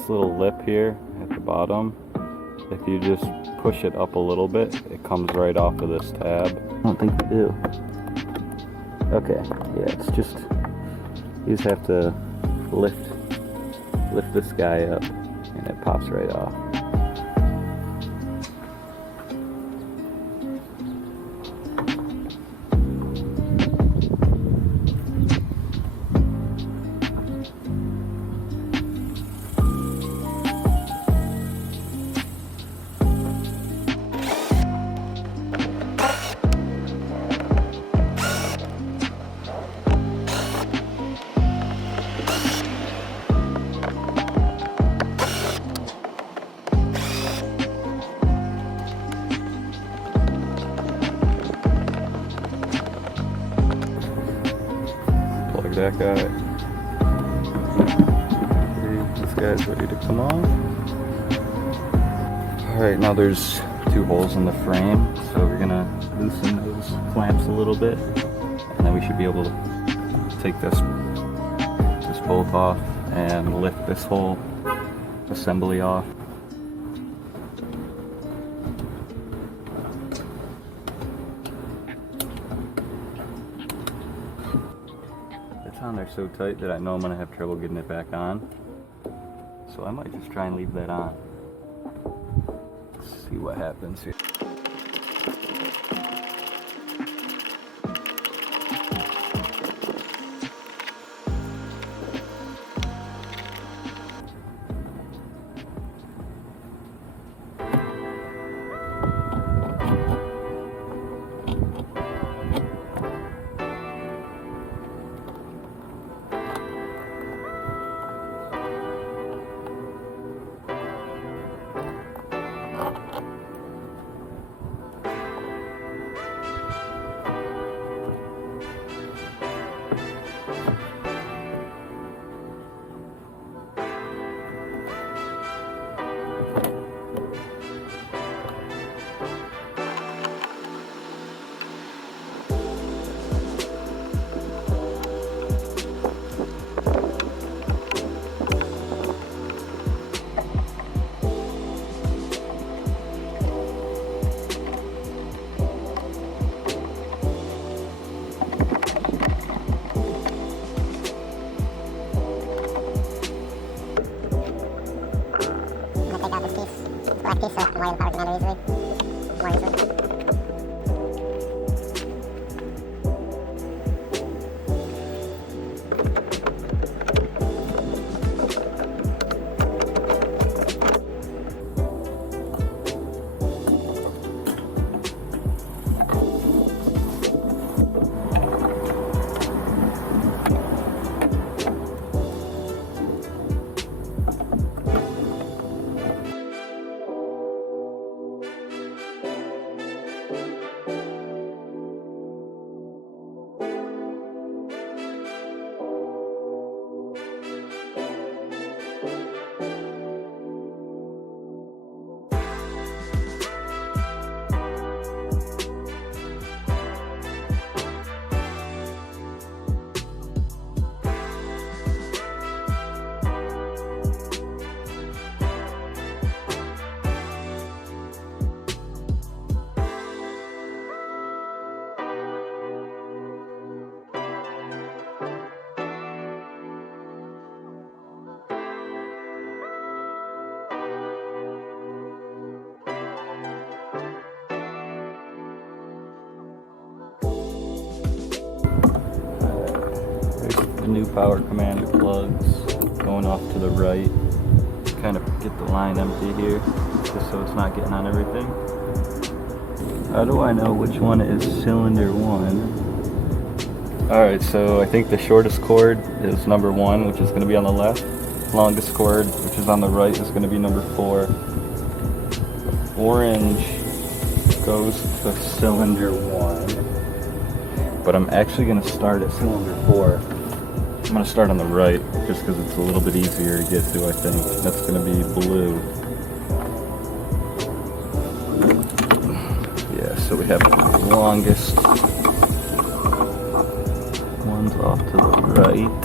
this little lip here at the bottom, if you just push it up a little bit, it comes right off of this tab. I don't think you do. Okay, yeah, it's just, you just have to lift this guy up and it pops right off. That guy. Okay, this guy's ready to come off. Alright, now there's 2 holes in the frame, so we're gonna loosen those clamps a little bit, and then we should be able to take this bolt off and lift this whole assembly off. On there so tight that I know I'm gonna have trouble getting it back on, so I might just try and leave that on. Let's see what happens here. Piece so I can wire the power commander easily. More easily. New power commander plugs going off to the right. Kind of get the line empty here, just so it's not getting on everything. How do I know which one is cylinder 1? Alright, so I think the shortest cord is number 1, which is going to be on the left. Longest cord, which is on the right, is going to be number 4. Orange goes to cylinder 1, but I'm actually going to start at cylinder 4. I'm going to start on the right, just because it's a little bit easier to get to, I think. That's going to be blue. Yeah, so we have the longest ones off to the right.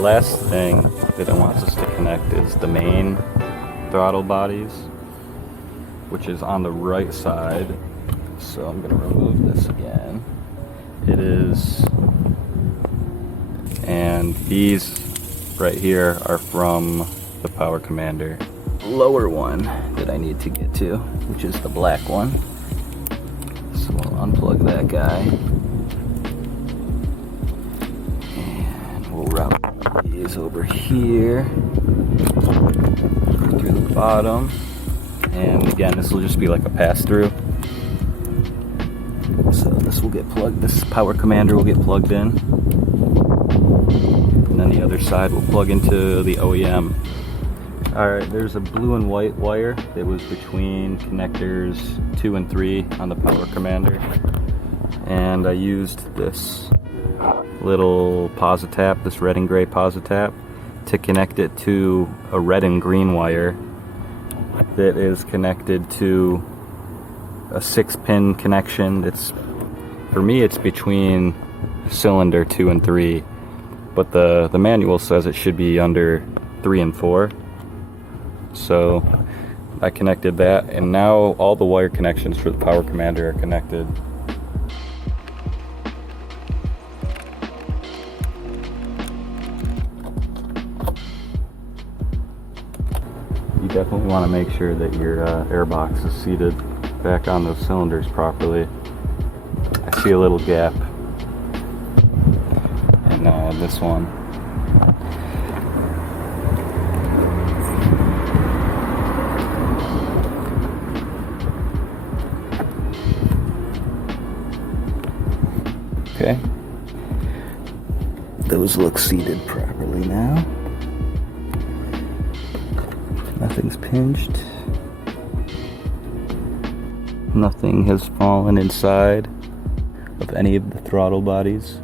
last thing that it wants us to connect is the main throttle bodies, which is on the right side. So I'm going to remove this again. It is, and these right here are from the power commander. Lower one that I need to get to, which is the black one. So we'll unplug that guy. And we'll route these over here through the bottom. And again, this will just be like a pass-through. So this will get plugged, this power commander will get plugged in. And then the other side will plug into the OEM. Alright, there's a blue and white wire that was between connectors 2 and 3 on the power commander. And I used this little Positap, this red and gray Positap, to connect it to a red and green wire that is connected to a 6-pin connection. That's, for me, it's between cylinder 2 and 3, but the manual says it should be under 3 and 4. So I connected that, and now all the wire connections for the power commander are connected. You definitely want to make sure that your airbox is seated back on those cylinders properly. I see a little gap in this one. Okay, those look seated properly now. Nothing's pinched. Nothing has fallen inside of any of the throttle bodies.